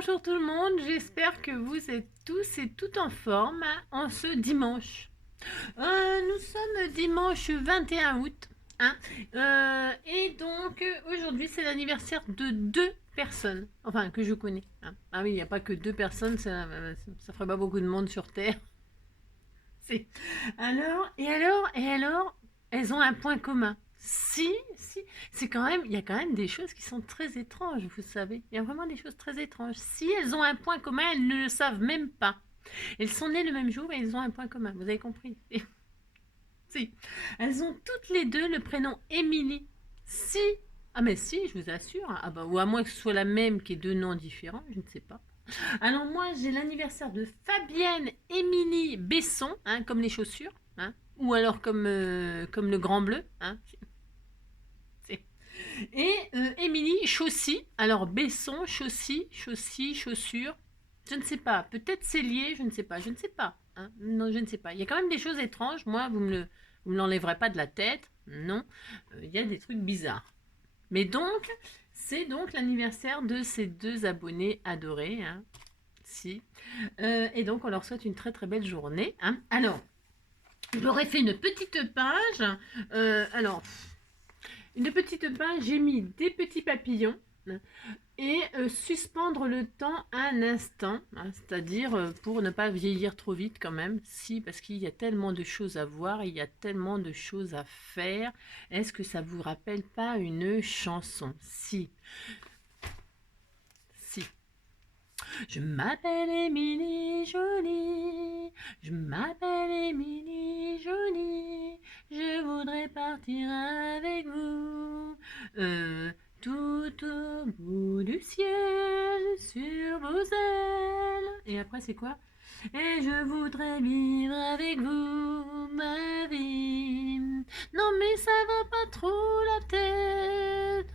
Bonjour tout le monde, j'espère que vous êtes tous et toutes en forme en ce dimanche. Nous sommes dimanche 21 août. Hein, et donc aujourd'hui c'est l'anniversaire de deux personnes, enfin que je connais. Hein. Ah oui, il n'y a pas que deux personnes, ça ferait pas beaucoup de monde sur Terre. C'est... Alors, elles ont un point commun. Si, il y a quand même des choses qui sont très étranges, vous savez. Il y a vraiment des choses très étranges. Si elles ont un point commun, elles ne le savent même pas. Elles sont nées le même jour et elles ont un point commun, vous avez compris? Si. Elles ont toutes les deux le prénom Émilie. Si. Ah mais si, je vous assure. Ah bah, ou à moins que ce soit la même qui ait deux noms différents, je ne sais pas. Alors moi, j'ai l'anniversaire de Fabienne Émilie Besson, hein, comme les chaussures, hein, ou alors comme le grand bleu. Hein. Et Émilie Chaussy, alors Besson, Chaussy, chaussure, je ne sais pas, peut-être c'est lié, je ne sais pas, hein. Non, je ne sais pas. Il y a quand même des choses étranges, moi, vous me l'enlèverez pas de la tête, non, il y a des trucs bizarres. Mais donc, c'est donc l'anniversaire de ces deux abonnés adorés, hein. Si. Et donc, on leur souhaite une très très belle journée. Hein. Alors, j'aurais fait une petite page. Alors, une petite page, j'ai mis des petits papillons et suspendre le temps un instant, hein, c'est-à-dire pour ne pas vieillir trop vite quand même, si, parce qu'il y a tellement de choses à voir, il y a tellement de choses à faire. Est-ce que ça vous rappelle pas une chanson? Si. Si. Je m'appelle Émilie Jolie, je m'appelle Émilie Jolie, je voudrais partir avec vous, tout au bout du ciel, sur vos ailes. Et après c'est quoi? Et je voudrais vivre avec vous ma vie. Non mais ça va pas trop la tête,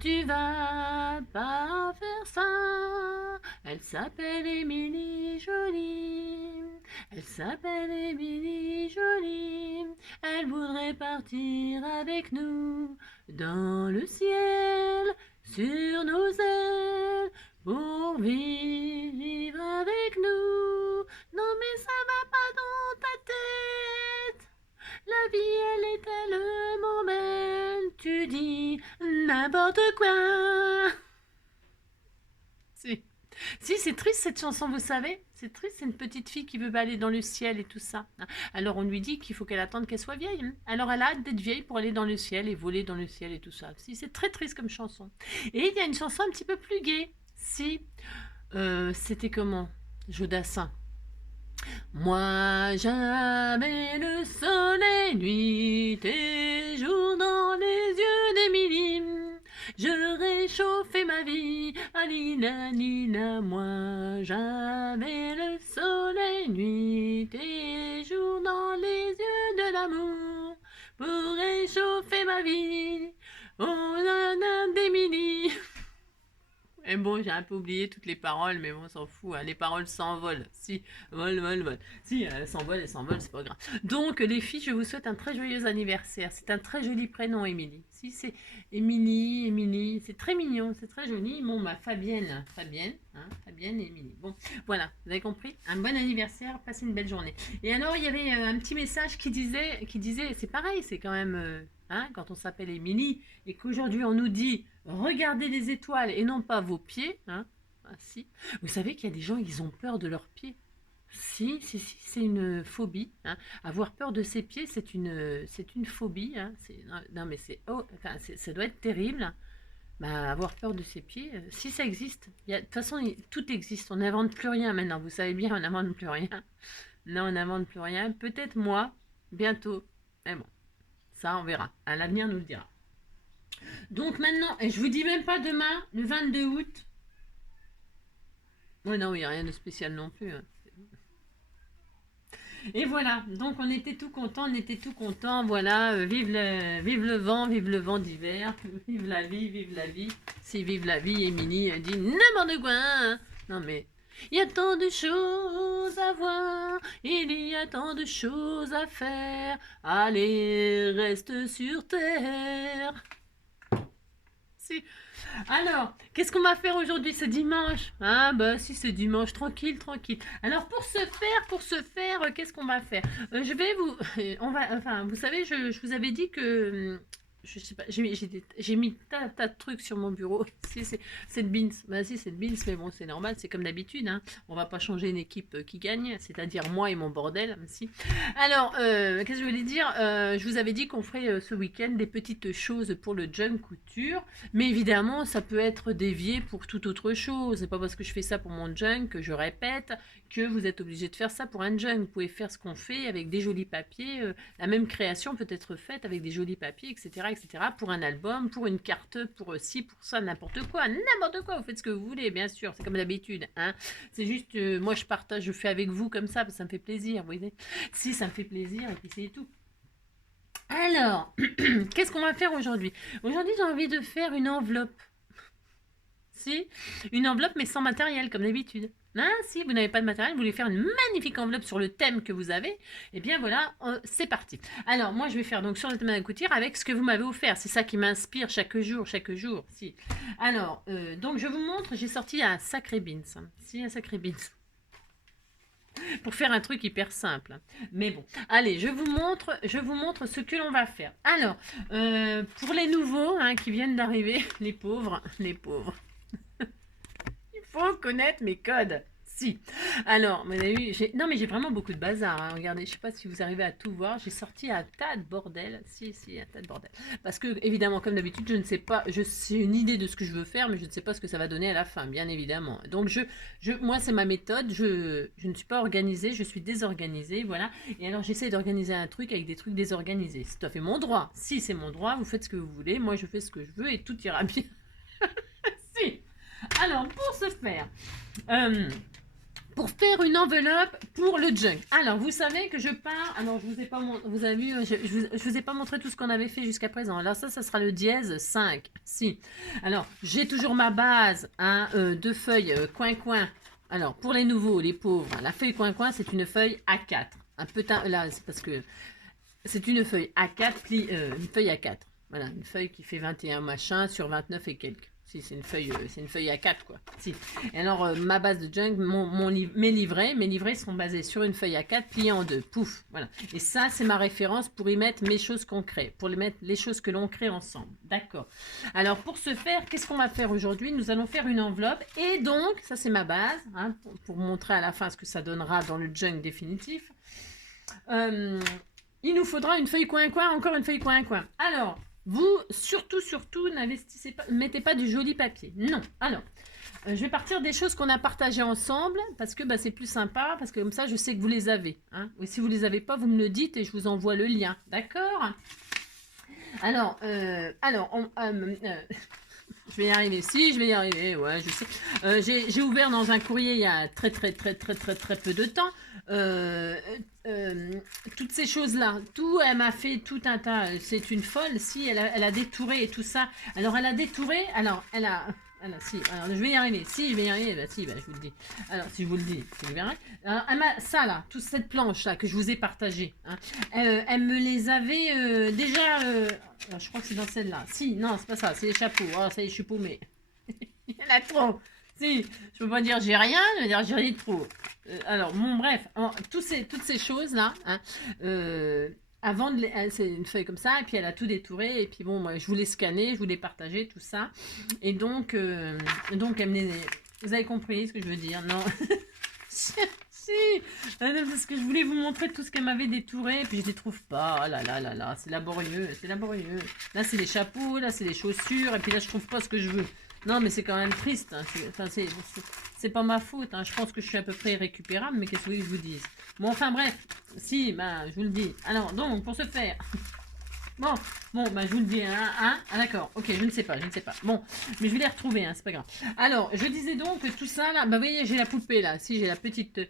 tu vas pas faire ça. Elle s'appelle Émilie Jolie. Elle s'appelle Émilie Jolie. Elle voudrait partir avec nous dans le ciel, sur nos ailes, pour vivre avec nous. Non mais ça va pas dans ta tête. La vie elle est tellement belle. Tu dis n'importe quoi. Si. Si, c'est triste cette chanson, vous savez. C'est triste, c'est une petite fille qui veut aller dans le ciel et tout ça. Alors on lui dit qu'il faut qu'elle attende qu'elle soit vieille. Alors elle a hâte d'être vieille pour aller dans le ciel et voler dans le ciel et tout ça. Si, c'est très triste comme chanson. Et il y a une chanson un petit peu plus gaie. Si, c'était comment? Jodassin. Moi j'avais le soleil, nuit et jour dans les yeux d'Émilie. Je réchauffais ma vie, Alina, Nina, moi j'avais le soleil, nuit et jour dans les yeux de l'amour, pour réchauffer ma vie, oh nana d'Émilie. Et bon, j'ai un peu oublié toutes les paroles, mais bon, on s'en fout, hein. Les paroles s'envolent. Si, vol. Si, elles s'envolent, c'est pas grave. Donc, les filles, je vous souhaite un très joyeux anniversaire. C'est un très joli prénom, Émilie. Si, c'est Émilie, c'est très mignon, c'est très joli. Bon, bah, Fabienne, hein, Fabienne et Émilie. Bon, voilà, vous avez compris. Un bon anniversaire, passez une belle journée. Et alors, il y avait un petit message qui disait, c'est pareil, c'est quand même, hein, quand on s'appelle Émilie, et qu'aujourd'hui on nous dit regardez les étoiles et non pas vos pieds, hein. Ah, si. Vous savez qu'il y a des gens ils ont peur de leurs pieds. Si, c'est une phobie. Hein. Avoir peur de ses pieds, c'est une phobie. Hein. Non, mais enfin, ça doit être terrible. Bah, avoir peur de ses pieds, si ça existe. De toute façon, tout existe. On n'invente plus rien maintenant. Vous savez bien, on n'invente plus rien. Non, on n'invente plus rien. Peut-être moi, bientôt. Mais bon, ça, on verra. L'avenir nous le dira. Donc maintenant, et je vous dis même pas demain, le 22 août. Ouais, non, il n'y a rien de spécial non plus. Hein. Et voilà, donc on était tout content, voilà, vive le vent d'hiver, vive la vie, si vive la vie, Émilie dit n'importe quoi, hein. Non mais, il y a tant de choses à voir, il y a tant de choses à faire, allez, reste sur terre. Si. Alors, qu'est-ce qu'on va faire aujourd'hui? C'est dimanche. Ah bah si c'est dimanche, tranquille, tranquille. Alors pour ce faire, qu'est-ce qu'on va faire? Je vais vous, on va, enfin, vous savez, je vous avais dit que, je sais pas, j'ai mis tas de trucs sur mon bureau. Si c'est de Beans, bah si c'est de Beans, mais bon c'est normal, c'est comme d'habitude. Hein. On va pas changer une équipe qui gagne, c'est-à-dire moi et mon bordel. Si. Alors, qu'est-ce que je voulais dire? Je vous avais dit qu'on ferait ce week-end des petites choses pour le junk couture. Mais évidemment, ça peut être dévié pour toute autre chose. C'est pas parce que je fais ça pour mon junk que je répète que vous êtes obligé de faire ça pour un junk. Vous pouvez faire ce qu'on fait avec des jolis papiers. La même création peut être faite avec des jolis papiers, etc., etc. Pour un album, pour une carte, pour ci, pour ça, n'importe quoi. N'importe quoi, vous faites ce que vous voulez, bien sûr. C'est comme d'habitude. Hein. C'est juste, moi je partage, je fais avec vous comme ça, parce que ça me fait plaisir. Vous voyez, si, ça me fait plaisir, et puis c'est tout. Alors, qu'est-ce qu'on va faire aujourd'hui? Aujourd'hui, j'ai envie de faire une enveloppe. Si, une enveloppe, mais sans matériel, comme d'habitude. Hein, si vous n'avez pas de matériel, vous voulez faire une magnifique enveloppe sur le thème que vous avez, eh bien voilà, c'est parti. Alors, moi, je vais faire donc sur le thème de la couture avec ce que vous m'avez offert. C'est ça qui m'inspire chaque jour, si. Alors, donc, je vous montre, j'ai sorti un sacré beans. Si, un sacré beans. Pour faire un truc hyper simple. Mais bon, allez, je vous montre ce que l'on va faire. Alors, pour les nouveaux hein, qui viennent d'arriver, les pauvres. Il faut connaître mes codes. Si. Alors, vous avez vu, non mais j'ai vraiment beaucoup de bazar. Hein. Regardez, je sais pas si vous arrivez à tout voir. J'ai sorti un tas de bordel. Si, un tas de bordel. Parce que, évidemment, comme d'habitude, je ne sais pas, j'ai une idée de ce que je veux faire, mais je ne sais pas ce que ça va donner à la fin, bien évidemment. Donc, moi, c'est ma méthode. Je ne suis pas organisée, je suis désorganisée, voilà. Et alors, j'essaie d'organiser un truc avec des trucs désorganisés. C'est tout à fait mon droit. Si, c'est mon droit, vous faites ce que vous voulez. Moi, je fais ce que je veux et tout ira bien. Si. Alors, pour ce faire... pour faire une enveloppe pour le junk. Alors, vous savez que je pars... Alors, je vous ai pas vous avez vu, je vous ai pas montré tout ce qu'on avait fait jusqu'à présent. Alors, ça sera le dièse 5. Si. Alors, j'ai toujours ma base, hein, de feuilles coin-coin. Alors, pour les nouveaux, les pauvres, la feuille coin-coin, c'est une feuille A4. Un peu... Là, c'est parce que... C'est une feuille A4, une feuille A4. Voilà, une feuille qui fait 21 machin sur 29 et quelques. Si, c'est une feuille A4, quoi. Si. Et alors, ma base de junk, mes livrets sont basés sur une feuille A4 pliée en deux. Pouf, voilà. Et ça, c'est ma référence pour y mettre mes choses qu'on crée, pour y mettre les choses que l'on crée ensemble. D'accord. Alors, pour ce faire, qu'est-ce qu'on va faire aujourd'hui? Nous allons faire une enveloppe. Et donc, ça, c'est ma base, hein, pour montrer à la fin ce que ça donnera dans le junk définitif. Il nous faudra une feuille coin-coin, encore une feuille coin-coin. Alors... Vous, surtout, n'investissez pas, mettez pas du joli papier. Non. Alors, je vais partir des choses qu'on a partagées ensemble, parce que bah, c'est plus sympa, parce que comme ça, je sais que vous les avez. Hein. Et si vous les avez pas, vous me le dites et je vous envoie le lien. D'accord? Alors, je vais y arriver. Si, je vais y arriver. Ouais, je sais. J'ai ouvert dans un courrier il y a très peu de temps. Toutes ces choses-là, elle m'a fait tout un tas. C'est une folle. Si, elle a détouré et tout ça. Alors, elle a détouré. Alors, si, alors je vais y arriver. Si, je vais y arriver. Bah, si, bah, je vous le dis. Alors, si je vous le dis, vous verrez. Alors, ça là, toute cette planche là que je vous ai partagée. Hein, elle me les avait déjà. Alors, je crois que c'est dans celle-là. Si, non, c'est pas ça. C'est les chapeaux. Oh, ça y est, je suis paumée. Il y en a trop. Si, je peux pas dire j'ai rien, je veux dire j'ai rien de trop. Alors, bon, bref, toutes ces choses-là, hein, avant c'est une feuille comme ça, et puis elle a tout détouré, et puis bon, moi, je voulais scanner, je voulais partager tout ça, et donc elle me les... Vous avez compris ce que je veux dire, non? Si, parce que je voulais vous montrer tout ce qu'elle m'avait détouré, et puis je les trouve pas. Oh là là là là, c'est laborieux, c'est laborieux. Là, c'est les chapeaux, là, c'est les chaussures, et puis là, je trouve pas ce que je veux. Non, mais c'est quand même triste. Hein. C'est pas ma faute. Hein. Je pense que je suis à peu près irrécupérable, mais qu'est-ce que je vous dise? Bon, enfin bref. Si, bah, je vous le dis. Alors, donc, pour ce faire... Bon, bah, je vous le dis. Hein. Ah, d'accord. Ok, je ne sais pas. Bon, mais je vais les retrouver, hein, c'est pas grave. Alors, je disais donc que tout ça, là... Bah, vous voyez, j'ai la poupée, là. Si, j'ai la petite...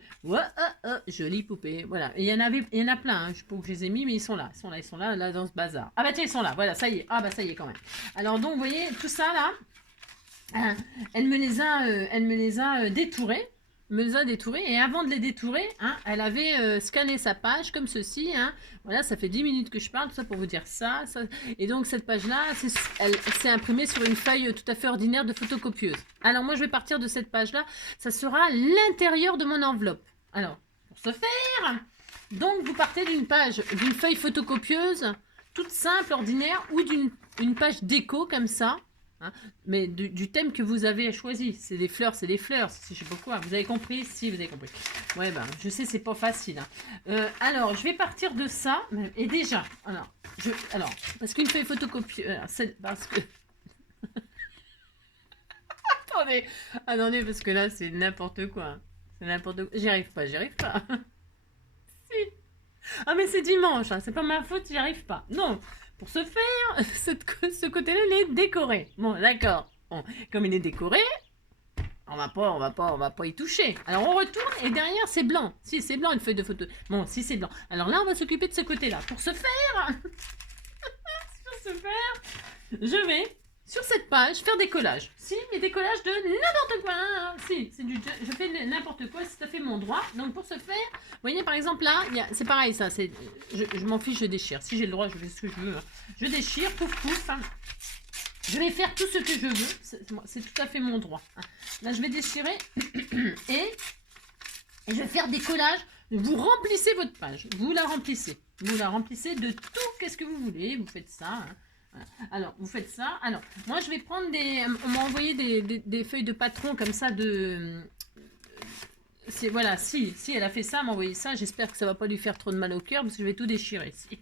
jolie poupée. Voilà. Et il y en a plein. Hein. Je sais pas où je les ai mis, mais ils sont là. Ils sont là, dans ce bazar. Ah, bah, tiens, ils sont là. Voilà, ça y est. Ah, bah, ça y est, quand même. Alors, donc, vous voyez, tout ça, là... Elle me les a détourés. me a détouré. Et avant de les détourer, hein, elle avait scanné sa page comme ceci. Hein. Voilà, ça fait 10 minutes que je parle, tout ça pour vous dire ça. Et donc cette page-là, elle s'est imprimée sur une feuille tout à fait ordinaire de photocopieuse. Alors moi, je vais partir de cette page-là. Ça sera l'intérieur de mon enveloppe. Alors, pour ce faire, donc vous partez d'une feuille photocopieuse toute simple, ordinaire, ou d'une page déco comme ça. Hein, mais du thème que vous avez choisi. C'est des fleurs, je sais pas quoi. Vous avez compris? Si, vous avez compris. Ouais, ben, je sais, c'est pas facile. Hein. Alors, je vais partir de ça. Et déjà, alors parce qu'une feuille photocopieuse, parce que... attendez, parce que là, c'est n'importe quoi. Hein. C'est n'importe quoi. J'y arrive pas. Si. Ah, mais c'est dimanche, hein. C'est pas ma faute, j'y arrive pas. Non. Pour ce faire, ce côté-là, il est décoré. Bon, d'accord. Bon, comme il est décoré, on va pas y toucher. Alors on retourne et derrière c'est blanc. Si c'est blanc une feuille de photo. Bon, si c'est blanc. Alors là, on va s'occuper de ce côté-là. Pour ce faire, je vais sur cette page faire des collages. Si, mais des collages de n'importe quoi. Hein. Si, je fais n'importe quoi, c'est tout à fait mon droit. Donc pour ce faire, vous voyez par exemple là, c'est pareil ça. Je m'en fiche, je déchire. Si j'ai le droit, je fais ce que je veux. Hein. Je déchire, pouf pouf. Hein. Je vais faire tout ce que je veux. C'est tout à fait mon droit. Hein. Là, je vais déchirer et je vais faire des collages. Vous remplissez votre page. Vous la remplissez. Vous la remplissez de tout. Qu'est-ce que vous voulez. Vous faites ça. Hein. Alors, vous faites ça. Alors, moi, je vais prendre on m'a envoyé des feuilles de patron comme ça voilà, si elle a fait ça, elle m'a envoyé ça. J'espère que ça va pas lui faire trop de mal au cœur parce que je vais tout déchirer ici.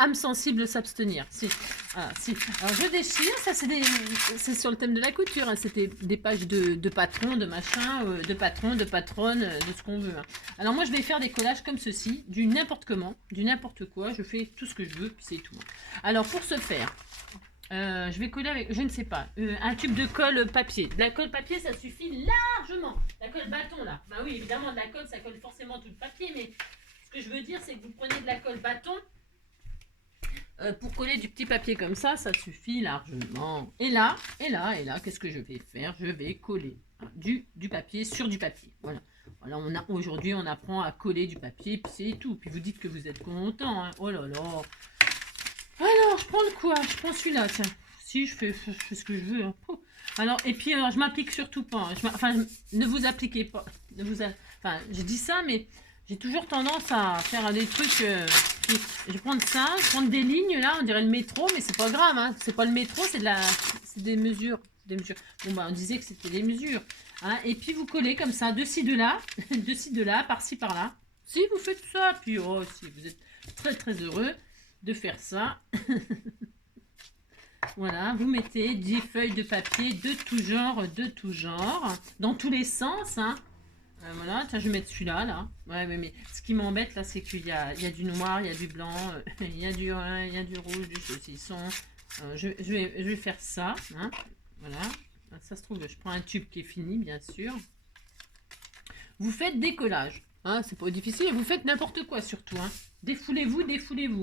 Âme sensible s'abstenir. Si. Voilà, si. Alors, je déchire. Ça, c'est sur le thème de la couture. Hein. C'était des pages de patrons, de machin, de patrons, de patronnes, de ce qu'on veut. Hein. Alors, moi, je vais faire des collages comme ceci, du n'importe comment, du n'importe quoi. Je fais tout ce que je veux, puis c'est tout. Alors, pour ce faire, je vais coller avec, je ne sais pas, un tube de colle papier. De la colle papier, ça suffit largement. La colle bâton, là. Bah oui, évidemment, de la colle, ça colle forcément tout le papier. Mais ce que je veux dire, c'est que vous prenez de la colle bâton. Pour coller du petit papier comme ça suffit largement. Et là, qu'est-ce que je vais faire? Je vais coller du papier sur du papier. Voilà. Voilà, aujourd'hui, on apprend à coller du papier, puis c'est tout. Puis vous dites que vous êtes content. Hein. Oh là là. Alors, je prends le quoi? Je prends celui-là, tiens. Si, je fais ce que je veux. Hein. Alors, et puis, je m'applique surtout pas. Hein. Ne vous appliquez pas. Enfin, je dis ça, mais j'ai toujours tendance à faire des trucs... je vais prendre ça, je vais prendre des lignes là, on dirait le métro, mais c'est pas grave, hein. C'est pas le métro, c'est des mesures. Bon bah on disait que c'était des mesures. Hein. Et puis vous collez comme ça, de ci, de là, par-ci, par-là. Si vous faites ça, puis oh, si vous êtes très très heureux de faire ça. Voilà, vous mettez 10 feuilles de papier de tout genre, dans tous les sens, hein. Voilà, tiens, je vais mettre celui-là, là. Ouais, mais ce qui m'embête, là, c'est qu'il y a du noir, il y a du blanc, il y a du rouge, du saucisson. Je vais faire ça, hein. Voilà. Ça se trouve, je prends un tube qui est fini, bien sûr. Vous faites des collages. Hein, c'est pas difficile. Vous faites n'importe quoi, surtout. Hein. Défoulez-vous.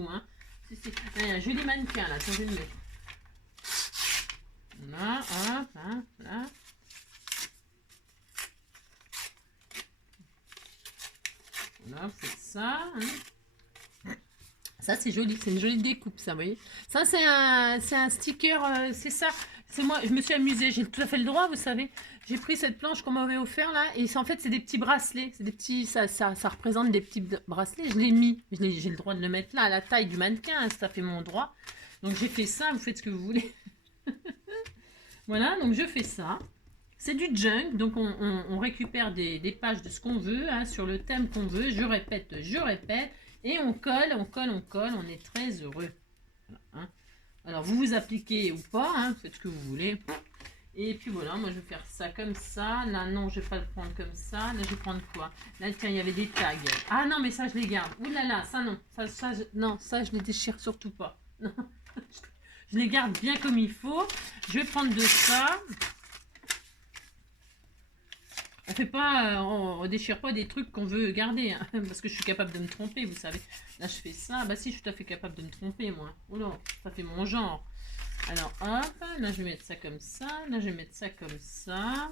Hein. Il y a un joli mannequin, là. Attendez, le mettre. Voilà, hop, hein, voilà. Voilà, vous faites ça. Hein. Ça, c'est joli. C'est une jolie découpe, ça, vous voyez. Ça, c'est un sticker. C'est ça. C'est moi. Je me suis amusée. J'ai tout à fait le droit, vous savez. J'ai pris cette planche qu'on m'avait offert, là. Et en fait, c'est des petits bracelets. C'est des petits... Ça représente des petits bracelets. Je l'ai mis. J'ai le droit de le mettre là, à la taille du mannequin. Hein, ça fait mon droit. Donc, j'ai fait ça. Vous faites ce que vous voulez. Voilà. Donc, je fais ça. C'est du junk, donc on récupère des pages de ce qu'on veut, hein, sur le thème qu'on veut, je répète, et on colle, on est très heureux. Voilà, hein. Alors vous vous appliquez ou pas, hein, faites ce que vous voulez. Et puis voilà, moi je vais faire ça comme ça, là non je vais pas le prendre comme ça, là je vais prendre quoi? Là tiens il y avait des tags, ah non mais ça je les garde, ouh là là, ça non, ça je les déchire surtout pas, non. Je les garde bien comme il faut, je vais prendre de ça. On déchire pas des trucs qu'on veut garder, hein, parce que je suis capable de me tromper, vous savez. Là, je fais ça. Bah si, je suis tout à fait capable de me tromper, moi. Oh là, ça fait mon genre. Alors, hop, là, je vais mettre ça comme ça. Là, je vais mettre ça comme ça.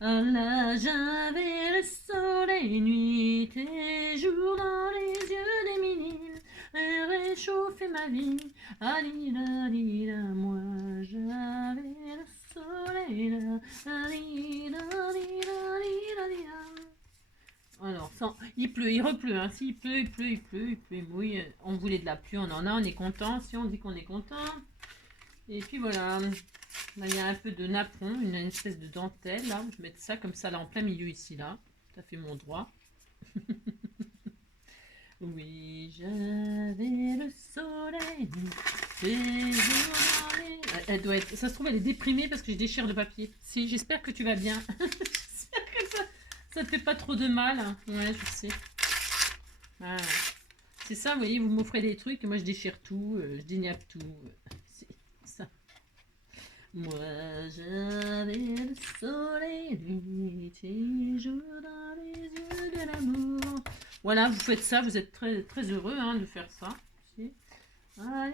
Ah là, j'avais le soleil, nuit et jour dans les yeux d'Émilie, et réchauffait ma vie. Alila, lila, moi j'avais le soleil là. Alila, lila, lila, lila. Alors, il pleut, il repleut. Hein. S'il pleut, il pleut, il pleut, il pleut, il mouille. On voulait de la pluie, on en a, on est content. Si on dit qu'on est content. Et puis voilà. Là, il y a un peu de napperon, une espèce de dentelle. Là, je vais mettre ça comme ça, là, en plein milieu, ici, là. Ça fait mon droit. Oui, j'avais le soleil. Elle doit être... Ça se trouve, elle est déprimée parce que je déchire le papier. Si, j'espère que tu vas bien. J'espère que ça te fait pas trop de mal. Hein. Ouais, je sais. Ah. C'est ça, vous voyez, vous m'offrez des trucs et moi je déchire tout, je déniappe tout. C'est ça. Moi j'avais le soleil, nuit et jour dans les yeux de l'amour. Voilà, vous faites ça, vous êtes très, très heureux hein, de faire ça. Alors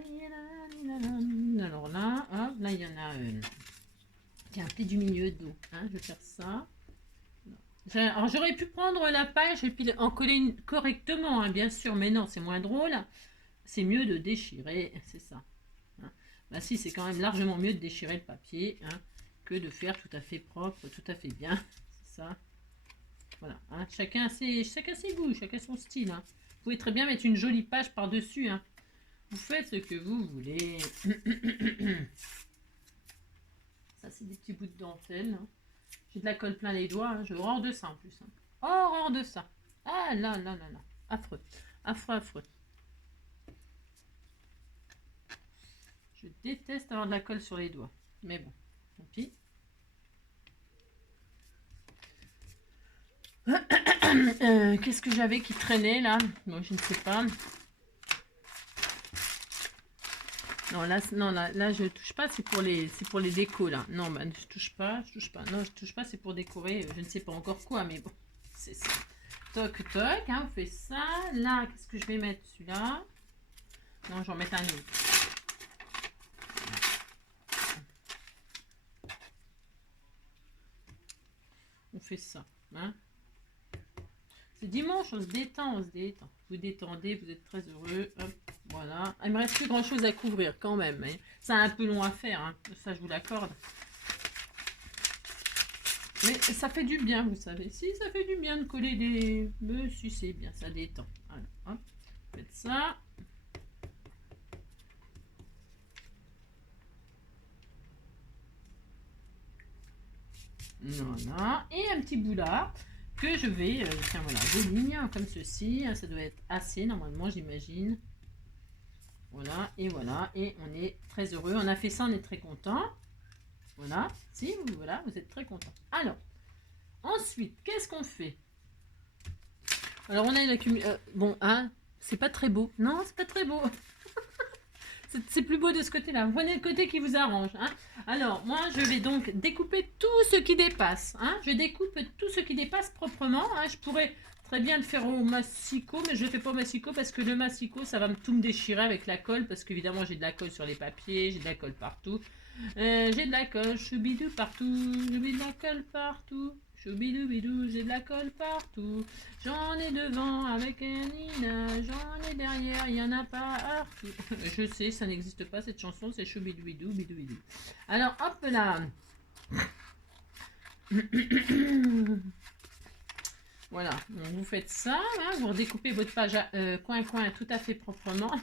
là, hop, là il y en a qui a un pli du milieu d'eau. Hein, je vais faire ça. Alors j'aurais pu prendre la page et puis en coller une correctement, hein, bien sûr, mais non, c'est moins drôle. C'est mieux de déchirer, c'est ça. Hein. Bah si, c'est quand même largement mieux de déchirer le papier hein, que de faire tout à fait propre, tout à fait bien. C'est ça. Voilà. Hein. Chacun ses goûts, chacun son style. Hein. Vous pouvez très bien mettre une jolie page par-dessus. Hein. Vous faites ce que vous voulez. Ça, c'est des petits bouts de dentelle. Hein. J'ai de la colle plein les doigts. Hein. J'ai horreur de ça en plus. Hein. Horreur de ça. Ah là là là là. Affreux. Affreux, affreux. Je déteste avoir de la colle sur les doigts. Mais bon, tant pis. Qu'est-ce que j'avais qui traînait là? Moi, je ne sais pas. Non, là, je touche pas. C'est pour les décos là. Non, bah, je touche pas. Non, je touche pas. C'est pour décorer. Je ne sais pas encore quoi, mais bon, c'est ça. Toc, toc. Hein, on fait ça. Là, qu'est-ce que je vais mettre? Celui-là. Non, je vais en mettre un autre. On fait ça. Hein. C'est dimanche, on se détend, on se détend. Vous détendez, vous êtes très heureux. Hop, voilà. Il me reste plus grand chose à couvrir quand même. Hein. C'est un peu long à faire, hein. Ça je vous l'accorde. Mais ça fait du bien, vous savez. Si, ça fait du bien de coller des... Monsieur, c'est bien, ça détend. Voilà, hop, faites ça. Voilà. Et un petit bout là que je vais, tiens voilà, des lignes comme ceci. Ça doit être assez normalement, j'imagine. Voilà, et on est très heureux. On a fait ça, on est très content. Voilà, si, voilà, vous êtes très content. Alors, ensuite, qu'est-ce qu'on fait? Alors, on a une accumulation. Bon, hein, c'est pas très beau. Non, c'est pas très beau. C'est plus beau de ce côté-là. Vous prenez le côté qui vous arrange. Hein. Alors, moi, je vais donc découper tout ce qui dépasse. Hein. Je découpe tout ce qui dépasse proprement. Hein. Je pourrais très bien le faire au massicot, mais je ne le fais pas au massicot parce que le massicot, ça va tout me déchirer avec la colle. Parce qu'évidemment, j'ai de la colle sur les papiers, j'ai de la colle partout. J'ai de la colle, choubidou partout. J'ai de la colle partout. Choubidou bidou, j'ai de la colle partout. J'en ai devant avec Nina, j'en ai derrière, il n'y en a pas partout. Je sais, ça n'existe pas cette chanson, c'est choubidou bidou bidou bidou. Alors hop là. Voilà, donc vous faites ça, hein, vous redécoupez votre page coin-coin tout à fait proprement.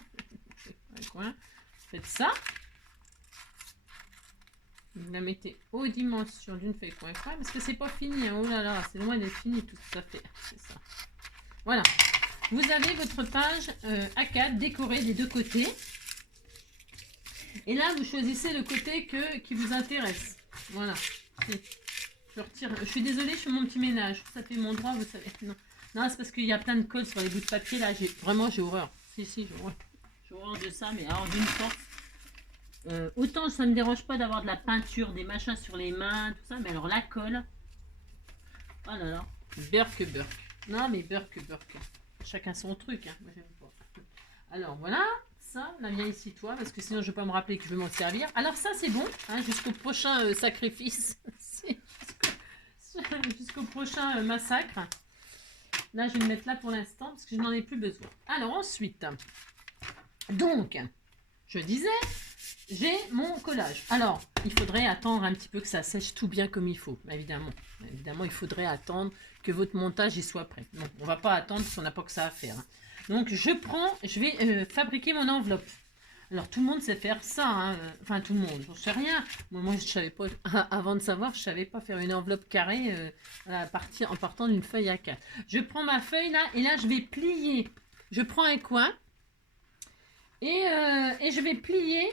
Coin, faites ça. Vous la mettez aux dimensions d'une feuille coin-coin parce que c'est pas fini. Hein. Oh là là, c'est loin d'être fini tout ça fait. C'est ça. Voilà. Vous avez votre page A4 décorée des deux côtés. Et là, vous choisissez le côté qui vous intéresse. Voilà. Je retire. Je suis désolée, je fais mon petit ménage. Ça fait mon droit, vous savez. Non, c'est parce qu'il y a plein de colle sur les bouts de papier. Là, vraiment, j'ai horreur. Si, j'ai horreur. J'ai horreur de ça, mais alors d'une force. Autant ça ne me dérange pas d'avoir de la peinture, des machins sur les mains, tout ça, mais alors la colle, oh là là, burk. Non mais burk. Chacun son truc, hein. Moi j'aime pas. Alors voilà, ça, là viens ici toi, parce que sinon je vais pas me rappeler que je vais m'en servir. Alors ça c'est bon, hein, jusqu'au prochain sacrifice. jusqu'au prochain massacre. Là, je vais le mettre là pour l'instant parce que je n'en ai plus besoin. Alors ensuite, donc, je disais, j'ai mon collage. Alors, il faudrait attendre un petit peu que ça sèche tout bien comme il faut, évidemment. Évidemment, il faudrait attendre que votre montage y soit prêt. Donc, on ne va pas attendre parce qu'on n'a pas que ça à faire. Donc, je vais fabriquer mon enveloppe. Alors, tout le monde sait faire ça. Hein. Enfin, tout le monde, j'en sais rien. Moi, je ne savais pas, avant de savoir, je ne savais pas faire une enveloppe carrée en partant d'une feuille A4. Je prends ma feuille là, et là, je vais plier. Je prends un coin et je vais plier.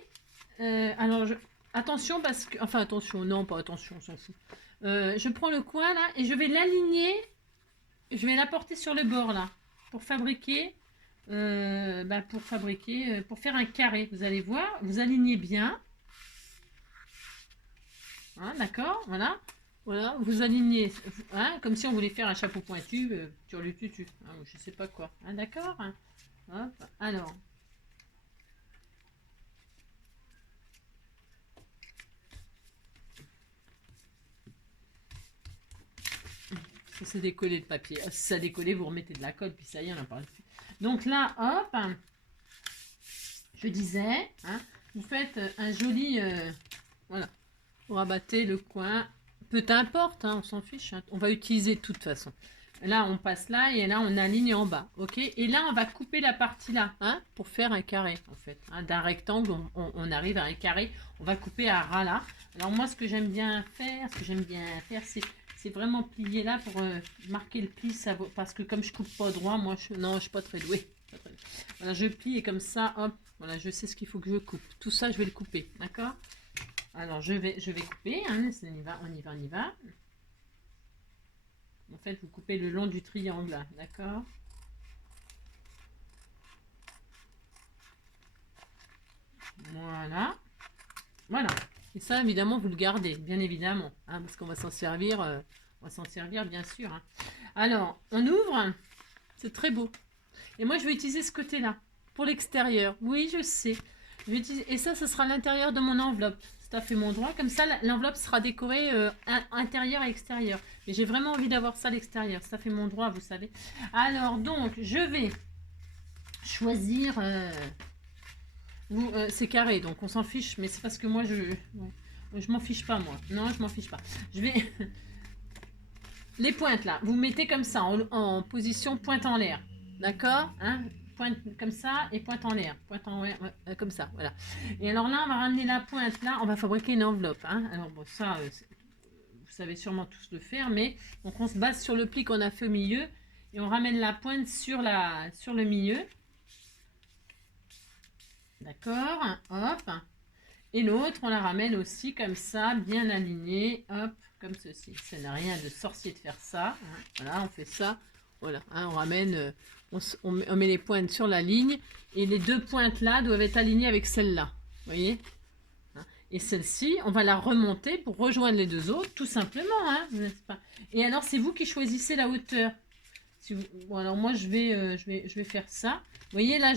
Alors, attention parce que... Enfin, attention, non, pas attention, on s'en fout. Je prends le coin là et je vais l'aligner. Je vais l'apporter sur le bord là pour fabriquer... pour faire un carré. Vous allez voir, vous alignez bien. Hein, d'accord, voilà. Voilà, vous alignez, hein, comme si on voulait faire un chapeau pointu sur le tutu. Hein, je sais pas quoi. Hein, d'accord, hein. Hop, alors... Ça c'est décollé le papier. Si ça décollé, vous remettez de la colle, puis ça y est, on en parle plus. Donc là, hop, je disais, hein, vous faites un joli... voilà, vous rabattez le coin. Peu importe, hein, on s'en fiche. Hein, on va utiliser de toute façon. Là, on passe là et là, on aligne en bas. Ok. Et là, on va couper la partie là, hein, pour faire un carré, en fait. Hein, d'un rectangle, on arrive à un carré. On va couper à ras là. Alors moi, ce que j'aime bien faire, c'est vraiment plier là pour marquer le pli. Ça vaut, parce que comme je coupe pas droit, moi, je suis pas très douée. Voilà, je plie et comme ça, hop, voilà, je sais ce qu'il faut que je coupe. Tout ça, je vais le couper, d'accord? Alors, je vais couper, hein, on y va, on y va, on y va. En fait, vous coupez le long du triangle, d'accord? Voilà. Voilà. Et ça, évidemment, vous le gardez, bien évidemment, hein, parce qu'on va s'en servir, bien sûr. Hein. Alors, on ouvre. C'est très beau. Et moi, je vais utiliser ce côté-là, pour l'extérieur. Oui, je sais. Je vais utiliser... Et ça, ce sera l'intérieur de mon enveloppe. C'est à fait mon droit. Comme ça, l'enveloppe sera décorée intérieur et extérieur. Mais j'ai vraiment envie d'avoir ça à l'extérieur. Ça fait mon droit, vous savez. Alors, donc, je vais choisir... c'est carré, donc on s'en fiche. Mais c'est parce que moi, je m'en fiche pas, moi. Non, je m'en fiche pas. Je vais... Les pointes, là. Vous mettez comme ça, en position pointe en l'air. D'accord, hein, pointe comme ça et pointe en l'air. Pointe en l'air, comme ça, voilà. Et alors là, on va ramener la pointe là. On va fabriquer une enveloppe. Hein. Alors bon, ça, vous savez sûrement tous le faire. Mais donc on se base sur le pli qu'on a fait au milieu. Et on ramène la pointe sur le milieu. D'accord, hop. Et l'autre, on la ramène aussi comme ça, bien alignée. Hop, comme ceci. Ça n'a rien de sorcier de faire ça. Hein. Voilà, on fait ça. Voilà, hein, on ramène, on met les pointes sur la ligne et les deux pointes là doivent être alignées avec celle-là. Vous voyez, hein. Et celle-ci, on va la remonter pour rejoindre les deux autres, tout simplement. Hein, n'est-ce pas? Et alors, c'est vous qui choisissez la hauteur. Si vous... Bon, alors moi, je vais faire ça. Vous voyez, là,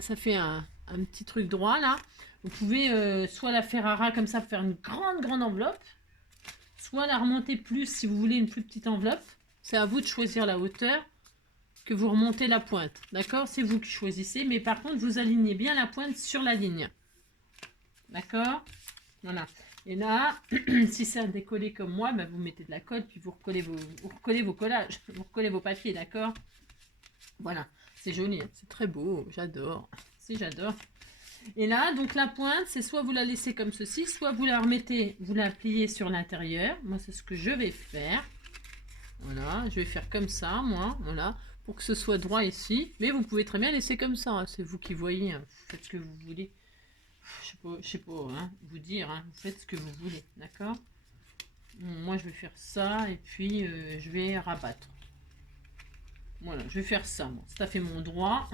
ça fait un petit truc droit là. Vous pouvez soit la faire à ras comme ça pour faire une grande enveloppe, soit la remonter plus si vous voulez une plus petite enveloppe. C'est à vous de choisir la hauteur que vous remontez la pointe. D'accord? C'est vous qui choisissez. Mais par contre, vous alignez bien la pointe sur la ligne. D'accord? Voilà. Et là, si c'est un décollé comme moi, bah, vous mettez de la colle, puis vous recollez vos collages. Vous recollez vos papiers, d'accord? Voilà. C'est joli. Hein, c'est très beau. J'adore. Si, j'adore. Et là, donc la pointe, c'est soit vous la laissez comme ceci, soit vous la remettez, vous la pliez sur l'intérieur. Moi, c'est ce que je vais faire. Voilà, je vais faire comme ça, moi, voilà, pour que ce soit droit ici. Mais vous pouvez très bien laisser comme ça, hein, c'est vous qui voyez, hein, vous faites ce que vous voulez. Je sais pas, hein, vous dire, hein, vous faites ce que vous voulez, d'accord? Moi, je vais faire ça, et puis je vais rabattre. Voilà, je vais faire ça, moi, ça fait mon droit.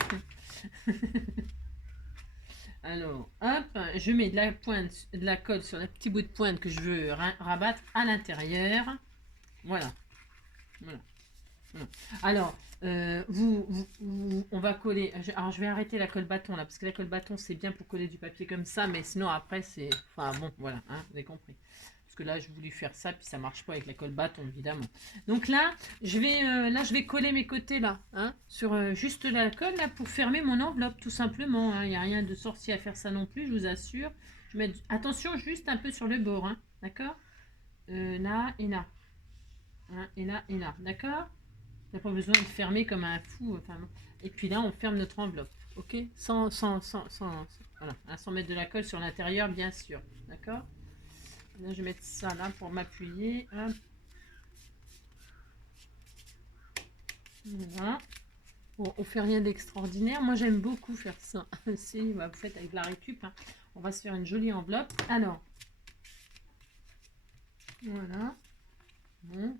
Alors, hop, je mets de la pointe, de la colle sur le petit bout de pointe que je veux rabattre à l'intérieur. Voilà. Voilà. Voilà. Alors, on va coller. Alors, je vais arrêter la colle bâton là, parce que la colle bâton c'est bien pour coller du papier comme ça, mais sinon après c'est. Enfin bon, voilà, hein, vous avez compris. Parce que là, je voulais faire ça, puis ça marche pas avec la colle bâton, évidemment. Donc là, je vais coller mes côtés, là, hein, sur juste la colle, là, pour fermer mon enveloppe, tout simplement. Hein. Il n'y a rien de sorcier à faire ça non plus, je vous assure. Je mets attention juste un peu sur le bord, hein, d'accord, là et là. Hein, et là et là, d'accord. On n'a pas besoin de fermer comme un fou. Enfin, et puis là, on ferme notre enveloppe, ok, voilà, hein, sans mettre de la colle sur l'intérieur, bien sûr, d'accord. Là, je vais mettre ça là pour m'appuyer. Voilà. Bon, on fait rien d'extraordinaire. Moi, j'aime beaucoup faire ça. Si bah, vous faites avec la récup, hein. On va se faire une jolie enveloppe. Alors, voilà. Bon.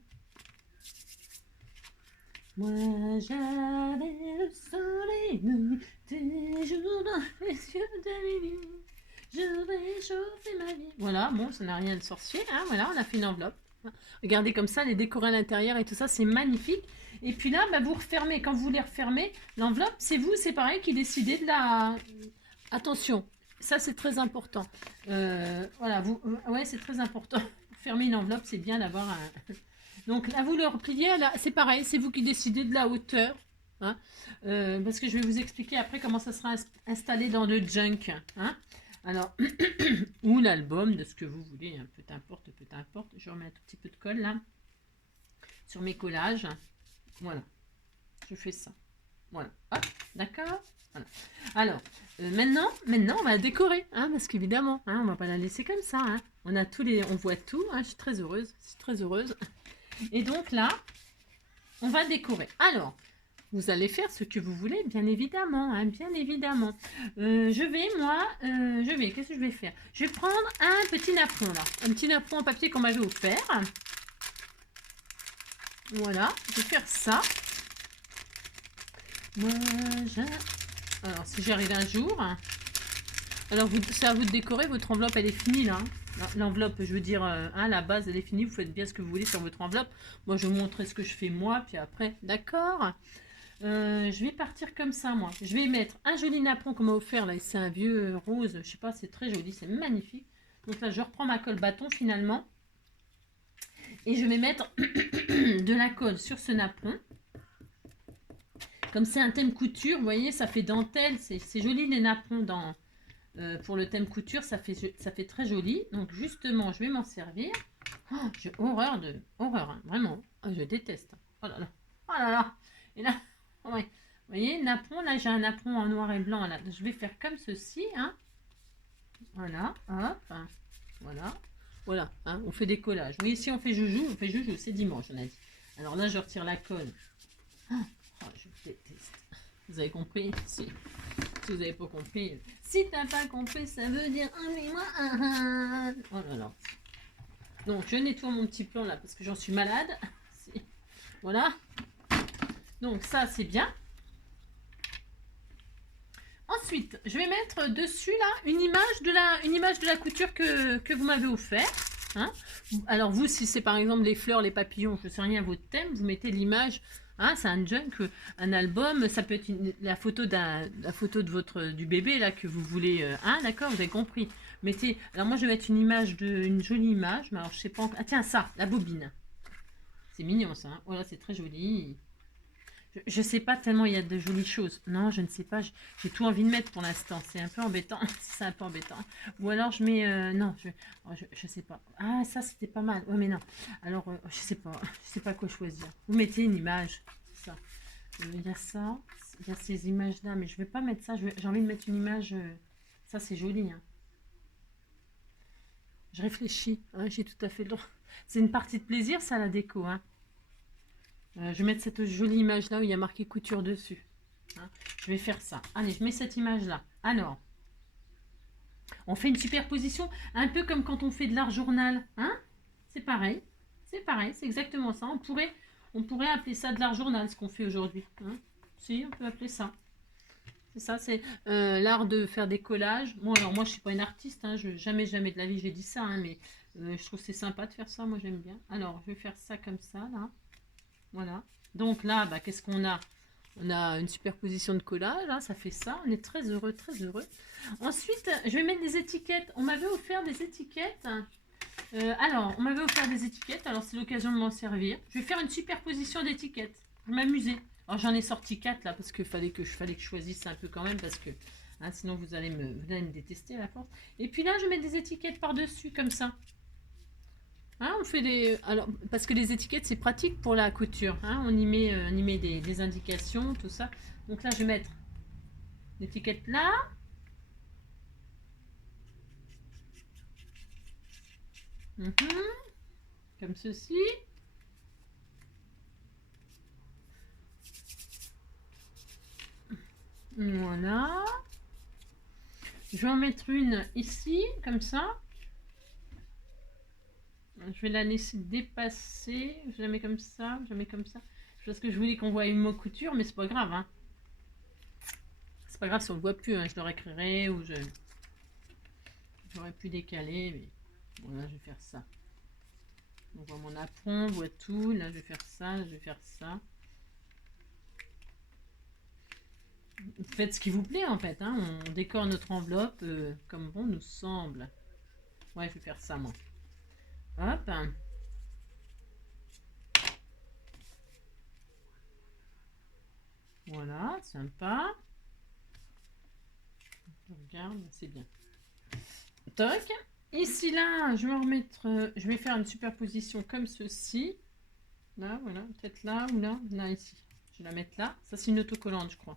Moi j'avais le soleil, tes jours dans les yeux d'Amélie, je réchauffais ma vie. Voilà, bon, ça n'a rien de sorcier, hein, voilà, on a fait une enveloppe. Regardez comme ça, les décorés à l'intérieur et tout ça, c'est magnifique. Et puis là, bah, vous refermez, quand vous voulez refermer l'enveloppe, c'est vous, c'est pareil, qui décidez de la... Attention, ça c'est très important. Voilà, vous, ouais, c'est très important. Pour fermer une enveloppe, c'est bien d'avoir un... Donc là, vous le repliez, c'est pareil, c'est vous qui décidez de la hauteur. Hein, parce que je vais vous expliquer après comment ça sera installé dans le junk. Hein. Alors, ou l'album, de ce que vous voulez, hein, peu importe, peu importe. Je remets un tout petit peu de colle là, sur mes collages. Voilà, je fais ça. Voilà, hop, d'accord. Voilà. Alors, maintenant, on va décorer, hein, parce qu'évidemment, hein, on va pas la laisser comme ça. Hein. On a tous les, on voit tout. Hein, je suis très heureuse, Et donc là, on va décorer. Alors, vous allez faire ce que vous voulez, bien évidemment, hein, bien évidemment. Qu'est-ce que je vais faire? Je vais prendre un petit napperon là, un petit napperon en papier qu'on m'avait offert. Voilà, je vais faire ça. Alors, si j'arrive un jour, alors c'est à vous de décorer. Votre enveloppe, elle est finie là. Hein. L'enveloppe, je veux dire, hein, la base, elle est finie. Vous faites bien ce que vous voulez sur votre enveloppe. Moi, je vais vous montrer ce que je fais moi, puis après, d'accord. Je vais partir comme ça, moi. Je vais mettre un joli napperon qu'on m'a offert là. C'est un vieux rose, je sais pas, c'est très joli, c'est magnifique. Donc là, je reprends ma colle bâton finalement. Et je vais mettre de la colle sur ce napperon. Comme c'est un thème couture, vous voyez, ça fait dentelle. C'est joli les napperons dans... pour le thème couture, ça fait très joli. Donc justement, je vais m'en servir. Oh, j'ai horreur, hein, vraiment. Oh, je déteste. Oh là là. Oh là là. Et là, ouais. Vous voyez, napperon, là j'ai un napperon en noir et blanc. Là. Je vais faire comme ceci. Hein. Voilà, hop. Voilà. Voilà, hein, on fait des collages. Oui, ici on fait joujou, c'est dimanche, on a dit. Alors là, je retire la colle. Oh, je déteste. Vous avez compris? Si vous n'avez pas compris. Si t'as pas compris, ça veut dire moi. Oh là là. Donc je nettoie mon petit plan là parce que j'en suis malade. Voilà. Donc ça c'est bien. Ensuite, je vais mettre dessus là une image de la couture que vous m'avez offert. Hein. Alors vous, si c'est par exemple les fleurs, les papillons, je ne sais rien, votre thème, vous mettez l'image. Hein, c'est un junk, un album, ça peut être la photo du bébé là que vous voulez. Hein, d'accord, vous avez compris. Mettez. Alors moi je vais mettre une jolie image, mais alors je sais pas encore. Ah tiens ça, la bobine. C'est mignon ça. Hein. Voilà, c'est très joli. Je sais pas tellement il y a de jolies choses. Non, je ne sais pas. J'ai tout envie de mettre pour l'instant. C'est un peu embêtant. C'est un peu embêtant. Ou alors je mets... non, je sais pas. Ah, ça c'était pas mal. Ouais, mais non. Alors, je sais pas. Je sais pas quoi choisir. Vous mettez une image. C'est ça. Il y a ça. Il y a ces images-là. Mais je vais pas mettre ça. J'ai envie de mettre une image... ça, c'est joli. Hein. Je réfléchis. Hein, j'ai tout à fait le droit. C'est une partie de plaisir, ça, la déco. Hein. Je vais mettre cette jolie image là où il y a marqué couture dessus. Hein, je vais faire ça. Allez, je mets cette image là. Alors, on fait une superposition un peu comme quand on fait de l'art journal. Hein, c'est pareil. C'est pareil, c'est exactement ça. On pourrait appeler ça de l'art journal, ce qu'on fait aujourd'hui. Hein. Si, on peut appeler ça. C'est ça, c'est l'art de faire des collages. Bon, alors moi, je ne suis pas une artiste. Hein, jamais de la vie, j'ai dit ça. Hein, mais je trouve que c'est sympa de faire ça. Moi, j'aime bien. Alors, je vais faire ça comme ça, là. Voilà. Donc là, bah, qu'est-ce qu'on a? On a une superposition de collage. Hein, ça fait ça. On est très heureux, très heureux. Ensuite, je vais mettre des étiquettes. On m'avait offert des étiquettes Alors, on m'avait offert des étiquettes, alors c'est l'occasion de m'en servir. Je vais faire une superposition d'étiquettes. Je vais m'amuser. Alors j'en ai sorti 4 là parce qu'il fallait que je choisisse un peu quand même parce que hein, sinon vous allez me détester à la force. Et puis là je mets des étiquettes par-dessus comme ça. Hein, on fait des alors parce que les étiquettes c'est pratique pour la couture. Hein, on y met des indications tout ça. Donc là je vais mettre l'étiquette là. Comme ceci. Voilà. Je vais en mettre une ici, comme ça. Je vais la laisser dépasser. Je la mets comme ça, je la mets comme ça. Parce que je voulais qu'on voit une mot couture, mais c'est pas grave. Hein. C'est pas grave si on le voit plus. Hein. Je le réécrirai ou j'aurais pu décaler. Mais voilà, je vais faire ça. On voit mon apron, on voit tout. Là, je vais faire ça, je vais faire ça. Faites ce qui vous plaît en fait. Hein. On décore notre enveloppe comme bon nous semble. Ouais, je vais faire ça moi. Hop. Voilà, sympa. Je regarde, c'est bien. Toc. Ici là, je vais remettre, je vais faire une superposition comme ceci. Là, voilà, peut-être là ou là, là ici. Je vais la mettre là. Ça c'est une autocollante, je crois.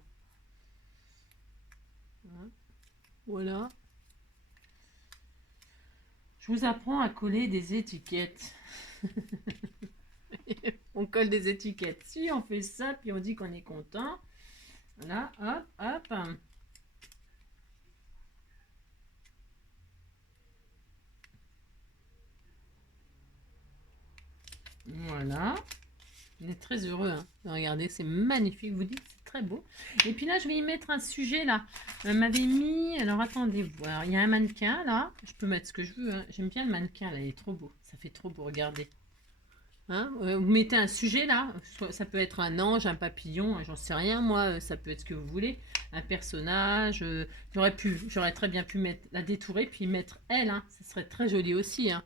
Voilà. Je vous apprends à coller des étiquettes. On colle des étiquettes. Si on fait ça, puis on dit qu'on est content. Voilà, hop, hop. Voilà. On est très heureux. Hein. Regardez, c'est magnifique. Vous dites, c'est très beau. Et puis là, je vais y mettre un sujet là. On m'avait mis. Alors attendez voir. Il y a un mannequin là. Je peux mettre ce que je veux. Hein. J'aime bien le mannequin là. Il est trop beau. Ça fait trop beau. Regardez. Hein, vous mettez un sujet là. Ça peut être un ange, un papillon. J'en sais rien moi. Ça peut être ce que vous voulez. Un personnage. J'aurais très bien pu mettre la détourer puis mettre elle. Hein. Ça serait très joli aussi. Hein.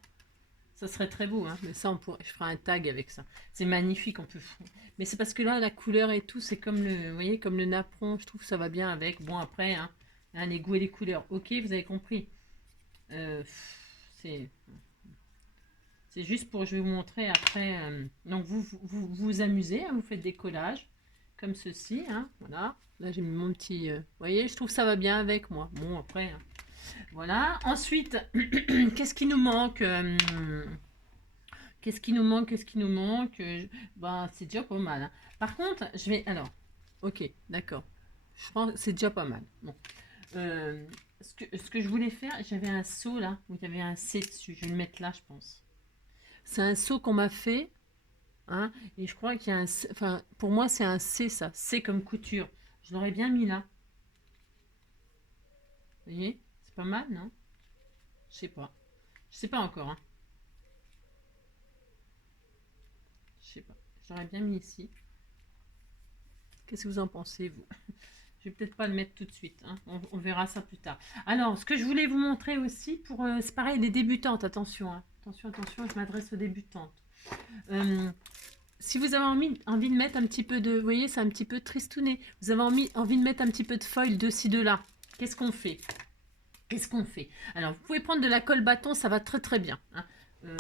Ça serait très beau, hein. Mais ça, je ferai un tag avec ça. C'est magnifique, on peut. Mais c'est parce que là, la couleur et tout, c'est comme le, vous voyez, comme le napperon. Je trouve que ça va bien avec. Bon après, hein, les goûts et les couleurs. Ok, vous avez compris. C'est juste pour, je vais vous montrer après. Donc vous amusez, hein, vous faites des collages comme ceci, hein, voilà. Là j'ai mis mon petit, vous voyez, je trouve que ça va bien avec moi. Bon après. Hein. Voilà. Ensuite, qu'est-ce qui nous manque Qu'est-ce qui nous manque Ben, c'est déjà pas mal. Hein. Par contre, je vais... Alors, ok, d'accord. Je pense que c'est déjà pas mal. Bon. Ce que je voulais faire, j'avais un seau là, où il y avait un C dessus. Je vais le mettre là, je pense. C'est un seau qu'on m'a fait. Hein, et je crois qu'il y a un... Enfin, pour moi, c'est un C, ça. C comme couture. Je l'aurais bien mis là. Vous voyez? C'est pas mal, non? Je sais pas. Je sais pas encore. Hein. Je sais pas. J'aurais bien mis ici. Qu'est-ce que vous en pensez, vous? Je vais peut-être pas le mettre tout de suite. Hein. On verra ça plus tard. Alors, ce que je voulais vous montrer aussi, pour c'est pareil, les débutantes. Attention, hein. Attention, attention, je m'adresse aux débutantes. Si vous avez envie de mettre un petit peu de... Vous voyez, c'est un petit peu tristouné. Vous avez envie de mettre un petit peu de foil de ci, de là. Qu'est-ce qu'on fait? Qu'est-ce qu'on fait? Alors, vous pouvez prendre de la colle bâton, ça va très très bien. Hein.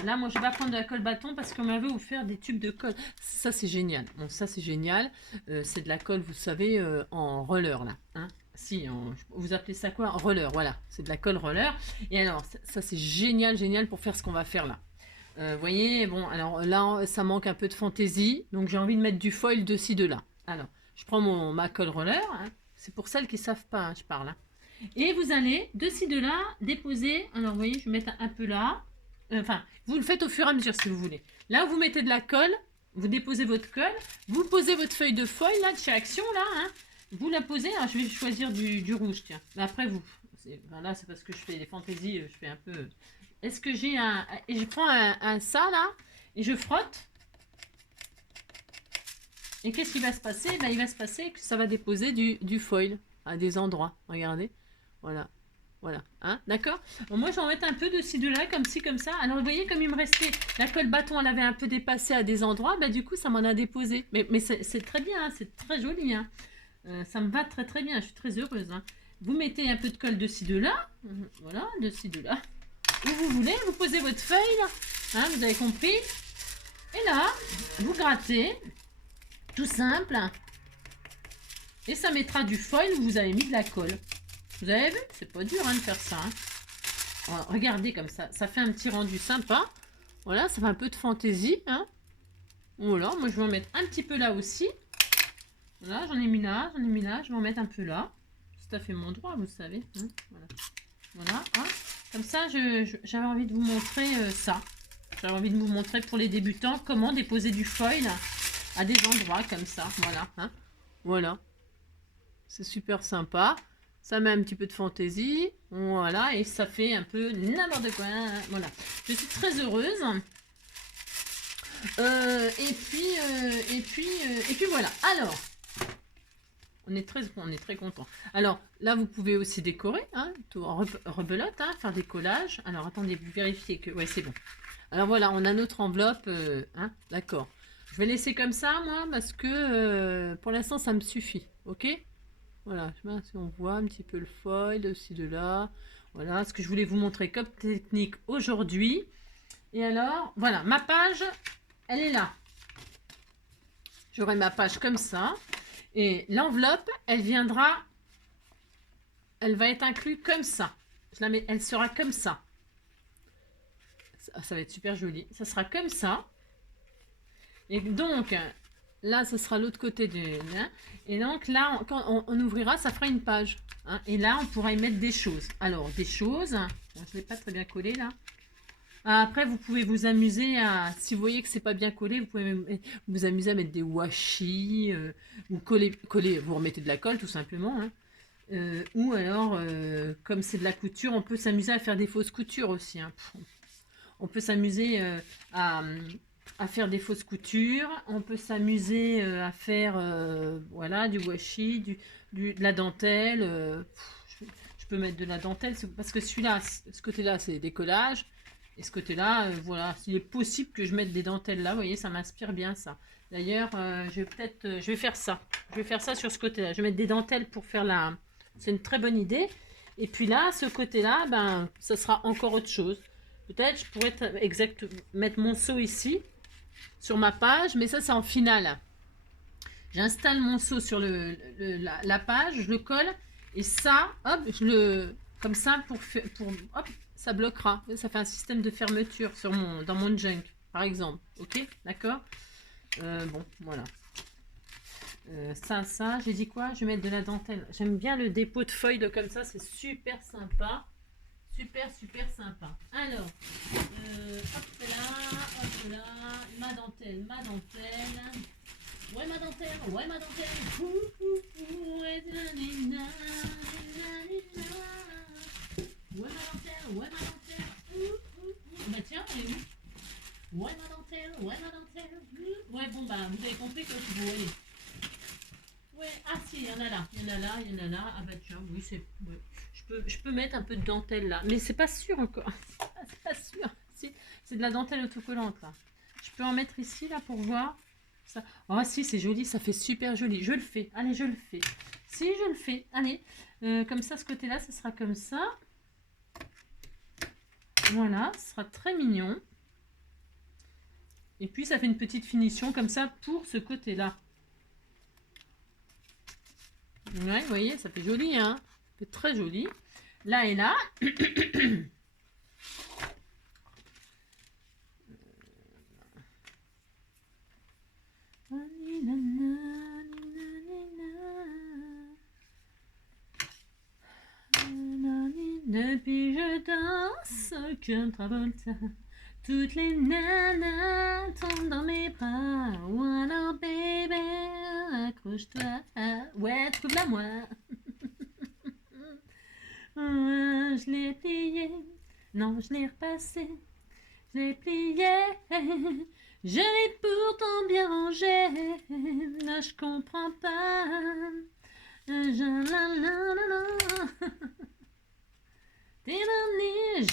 Là, moi, je vais pas prendre de la colle bâton parce qu'on m'avait offert des tubes de colle. Ça, c'est génial. Bon, ça, c'est génial. C'est de la colle, vous savez, en roller, là. Hein. Si, vous appelez ça quoi? Roller, voilà. C'est de la colle roller. Et alors, ça c'est génial, génial pour faire ce qu'on va faire là. Vous voyez, bon, alors là, ça manque un peu de fantaisie. Donc, j'ai envie de mettre du foil de ci, de là. Alors, je prends ma colle roller. Hein. C'est pour celles qui ne savent pas, hein, je parle. Hein. Et vous allez, de ci, de là, déposer. Alors, vous voyez, je vais mettre un peu là. Enfin, vous le faites au fur et à mesure si vous voulez. Là, vous mettez de la colle. Vous déposez votre colle. Vous posez votre feuille de foil, là, de chez Action, là. Hein. Vous la posez. Alors, je vais choisir du rouge, tiens. Mais après, vous. Ben là, c'est parce que je fais des fantaisies. Je fais un peu... Est-ce que j'ai un... Et je prends un ça, là. Et je frotte. Et qu'est-ce qui va se passer? Ben, il va se passer que ça va déposer du foil à des endroits. Regardez. Voilà. Voilà, hein, d'accord. Bon, moi, je vais en mettre un peu de ci, de là, comme ci, comme ça. Alors, vous voyez, comme il me restait, la colle bâton, elle avait un peu dépassé à des endroits, bah, du coup, ça m'en a déposé. Mais c'est très bien, hein, c'est très joli, hein. Ça me va très très bien, je suis très heureuse, hein. Vous mettez un peu de colle de ci, de là. Voilà, de ci, de là. Où vous voulez, vous posez votre feuille, là. Hein, vous avez compris. Et là, vous grattez, tout simple. Et ça mettra du foil où vous avez mis de la colle. Vous avez vu? C'est pas dur, hein, de faire ça, hein. Voilà, regardez comme ça fait un petit rendu sympa. Voilà, ça fait un peu de fantaisie, hein. Voilà, moi je vais en mettre un petit peu là aussi. Voilà, j'en ai mis là, j'en ai mis là, je vais en mettre un peu là. C'est tout à fait mon droit, vous savez, hein. Voilà, voilà, hein. Comme ça, j'avais envie de vous montrer ça. J'avais envie de vous montrer pour les débutants comment déposer du foil à des endroits comme ça. Voilà, hein. Voilà, c'est super sympa. Ça met un petit peu de fantaisie. Voilà, et ça fait un peu n'importe quoi. Voilà, je suis très heureuse. Et puis voilà. Alors, on est très content. Alors, là, vous pouvez aussi décorer, hein, tout en rebelote, hein, faire des collages. Alors, attendez, vous vérifiez que... Ouais, c'est bon. Alors, voilà, on a notre enveloppe. Hein, d'accord. Je vais laisser comme ça, moi, parce que pour l'instant, ça me suffit. OK? Voilà, je sais pas si on voit un petit peu le foil de ci, de là. Voilà, ce que je voulais vous montrer comme technique aujourd'hui. Et alors, voilà, ma page, elle est là. J'aurai ma page comme ça. Et l'enveloppe, elle va être inclue comme ça. Je la mets, elle sera comme ça. Ça va être super joli. Ça sera comme ça. Et donc, là, ça sera l'autre côté du... Hein. Et donc, là, quand on ouvrira, ça fera une page. Hein. Et là, on pourra y mettre des choses. Alors, des choses... Bon, je ne l'ai pas très bien collé, là. Après, vous pouvez vous amuser à... Si vous voyez que c'est pas bien collé, vous pouvez vous amuser à mettre des washi ou coller. Vous remettez de la colle, tout simplement. Hein. Ou alors, comme c'est de la couture, on peut s'amuser à faire des fausses coutures aussi. Hein. On peut s'amuser à faire des fausses coutures. On peut s'amuser à faire voilà, du washi, de la dentelle. Je peux mettre de la dentelle parce que celui-là, ce côté-là, c'est des collages. Et ce côté-là, voilà, s'il est possible que je mette des dentelles là, vous voyez, ça m'inspire bien ça. D'ailleurs, je vais faire ça. Je vais faire ça sur ce côté-là. Je vais mettre des dentelles pour faire la... C'est une très bonne idée. Et puis là, ce côté-là, ben, ça sera encore autre chose. Peut-être je pourrais mettre mon seau ici, sur ma page, mais ça, c'est en finale. J'installe mon seau sur la page, je le colle, et ça, hop, comme ça, hop, ça bloquera. Ça fait un système de fermeture dans mon junk, par exemple. Ok, d'accord. Bon, voilà. Ça, j'ai dit quoi? Je vais mettre de la dentelle. J'aime bien le dépôt de feuilles comme ça, c'est super sympa. Super sympa. Alors, hop là, ma dentelle. Ouais, ma dentelle. Ouais, ma dentelle. Ouais, ma dentelle. Bah tiens, elle est où? Ouais, ma dentelle. Ouais, bon, bah, vous avez compris que je vous voyez. Ouais, ah si, il y en a là. Ah bah tiens, oui, c'est... Ouais. Je peux mettre un peu de dentelle là, mais c'est pas sûr encore. C'est pas sûr. C'est de la dentelle autocollante là. Je peux en mettre ici là pour voir. Ça. Oh si, c'est joli, ça fait super joli. Je le fais. Allez, je le fais. Si, je le fais. Allez, comme ça, ce côté-là, ce sera comme ça. Voilà, ce sera très mignon. Et puis, ça fait une petite finition comme ça pour ce côté-là. Ouais, vous voyez, ça fait joli, hein. Ça fait très joli. Là et là. Depuis je danse comme Travolta, toutes les nanas tombent dans mes bras. Voilà baby, accroche-toi. Ouais, trouve-la moi. Je l'ai plié, non je l'ai repassé, je l'ai plié. Je l'ai pourtant bien rangé, là je comprends pas. Je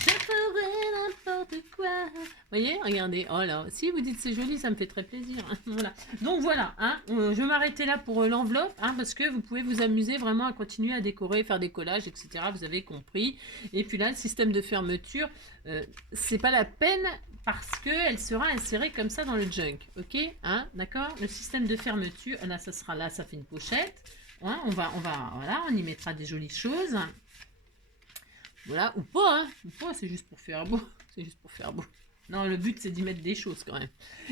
ferai n'importe quoi. Vous voyez, regardez. Oh là, si vous dites c'est joli, ça me fait très plaisir. Voilà. Donc voilà, hein, je vais m'arrêter là pour l'enveloppe, hein, parce que vous pouvez vous amuser vraiment à continuer à décorer, faire des collages, etc. Vous avez compris. Et puis là, le système de fermeture, c'est pas la peine parce qu'elle sera insérée comme ça dans le junk. Ok, hein, d'accord. Le système de fermeture, là, ça sera là, ça fait une pochette. Hein, voilà, on y mettra des jolies choses. Voilà, ou pas, c'est juste pour faire beau. C'est juste pour faire beau. Non, le but, c'est d'y mettre des choses quand même.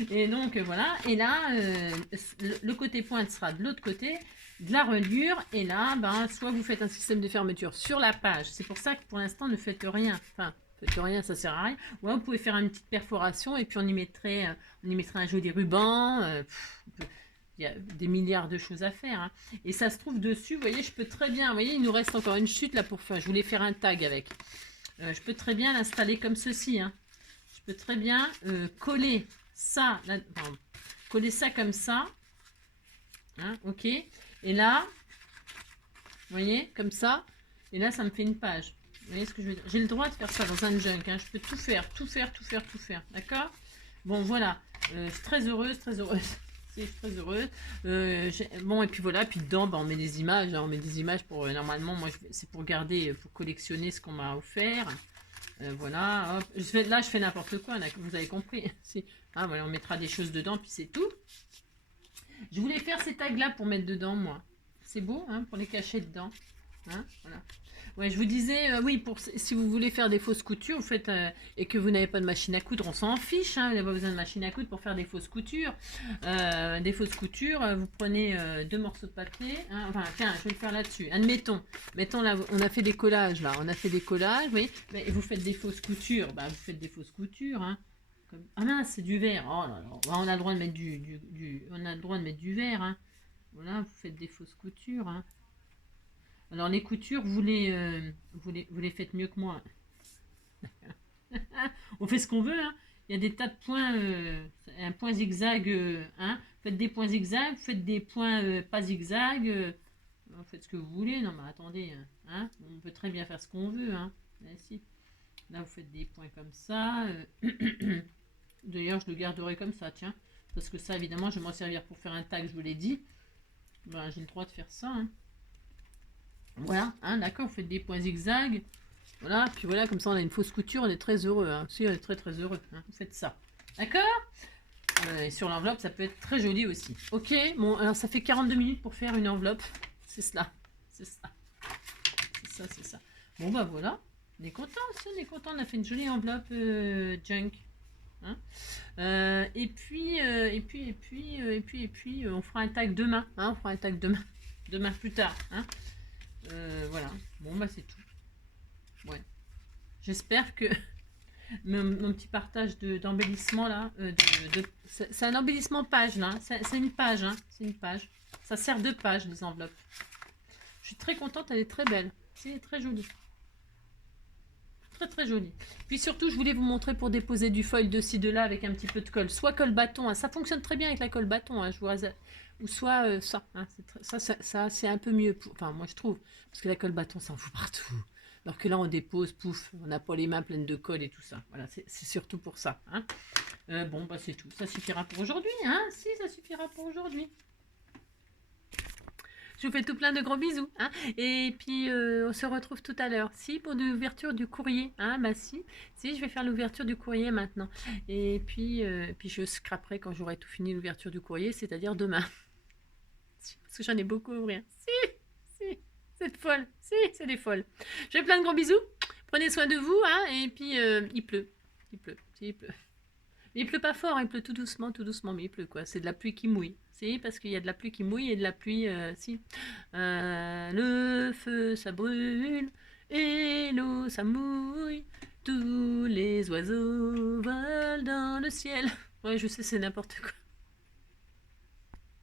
Et donc, voilà. Et là, le côté pointe sera de l'autre côté, de la reliure. Et là, ben, soit vous faites un système de fermeture sur la page. C'est pour ça que pour l'instant, ne faites rien. Enfin, faites rien, ça sert à rien. Ou vous pouvez faire une petite perforation et puis on y mettrait un joli ruban. Il y a des milliards de choses à faire. Hein. Et ça se trouve dessus, vous voyez, je peux très bien... Vous voyez, il nous reste encore une chute là pour faire... Je voulais faire un tag avec. Je peux très bien l'installer comme ceci. Hein. Je peux très bien coller ça. Là, pardon, coller ça comme ça. Hein, ok. Et là, vous voyez, comme ça. Et là, ça me fait une page. Vous voyez ce que je veux dire? J'ai le droit de faire ça dans un junk. Hein. Je peux tout faire. D'accord? Bon, voilà. Je suis très heureuse, très heureuse. Je suis très heureuse. Bon, et puis voilà, puis dedans, ben, on met des images. Hein, on met des images pour, normalement, moi, c'est pour garder, pour collectionner ce qu'on m'a offert. Voilà, hop. Là, je fais n'importe quoi, là, vous avez compris. Hein, voilà, on mettra des choses dedans, puis c'est tout. Je voulais faire ces tags-là pour mettre dedans, moi. C'est beau, hein, pour les cacher dedans. Hein, voilà. Ouais, je vous disais, oui, si vous voulez faire des fausses coutures, vous faites, et que vous n'avez pas de machine à coudre, on s'en fiche, hein, vous n'avez pas besoin de machine à coudre pour faire des fausses coutures. Vous prenez 2 morceaux de papier, hein, enfin, tiens, je vais le faire là-dessus. Admettons, là, on a fait des collages, là, vous voyez, et vous faites des fausses coutures, bah, vous faites des fausses coutures, hein. Ah mince, c'est du verre, oh là là, bah, on a le droit de mettre on a le droit de mettre du verre, hein. Voilà, vous faites des fausses coutures, hein. Alors les coutures, vous les faites mieux que moi. On fait ce qu'on veut. Hein. Il y a des tas de points, un point zigzag. Hein. Faites des points zigzag, faites des points pas zigzag. Faites ce que vous voulez. Non mais attendez. Hein. On peut très bien faire ce qu'on veut. Hein. Là, si. Là vous faites des points comme ça. D'ailleurs je le garderai comme ça. Tiens. Parce que ça évidemment je vais m'en servir pour faire un tag, je vous l'ai dit. Ben, j'ai le droit de faire ça. Hein. Voilà, hein, d'accord, vous faites des points zigzag. Voilà, puis voilà, comme ça on a une fausse couture, on est très heureux. Hein. Si, on est très très heureux. Hein. Vous faites ça. D'accord et sur l'enveloppe, ça peut être très joli aussi. Ok, bon, alors ça fait 42 minutes pour faire une enveloppe. C'est cela. C'est ça. C'est ça. Bon, bah voilà. On est content, on est content. On a fait une jolie enveloppe junk. Hein et puis, on fera un tag demain. Hein, on fera un tag demain. Demain plus tard. Hein. Voilà, bon bah c'est tout. Ouais. J'espère que mon petit partage d'embellissement là, c'est un embellissement page là, c'est une page, hein, c'est une page. Ça sert de page les enveloppes. Je suis très contente, elle est très belle, c'est très jolie. Très très jolie. Puis surtout, je voulais vous montrer pour déposer du foil de ci de là avec un petit peu de colle, soit colle bâton, hein, ça fonctionne très bien avec la colle bâton, hein, je vous ou soit ça, hein, ça c'est un peu mieux, enfin moi je trouve, parce que la colle bâton ça en fout partout, alors que là on dépose, pouf, on n'a pas les mains pleines de colle et tout ça, voilà, c'est surtout pour ça, hein. Bon bah c'est tout, ça suffira pour aujourd'hui, hein, si ça suffira pour aujourd'hui. Je vous fais tout plein de gros bisous, hein. Et puis on se retrouve tout à l'heure, si, pour l'ouverture du courrier, hein, bah si, je vais faire l'ouverture du courrier maintenant, et puis je scraperai quand j'aurai tout fini l'ouverture du courrier, c'est-à-dire demain. Parce que j'en ai beaucoup à ouvrir. Si, c'est folle. Si, c'est des folles. Je fais plein de gros bisous. Prenez soin de vous, hein. Et puis, il pleut. Il pleut pas fort, il pleut tout doucement, mais il pleut, quoi. C'est de la pluie qui mouille. Si, parce qu'il y a de la pluie qui mouille et de la pluie, si. Le feu, ça brûle, et l'eau, ça mouille. Tous les oiseaux volent dans le ciel. Ouais, je sais, c'est n'importe quoi.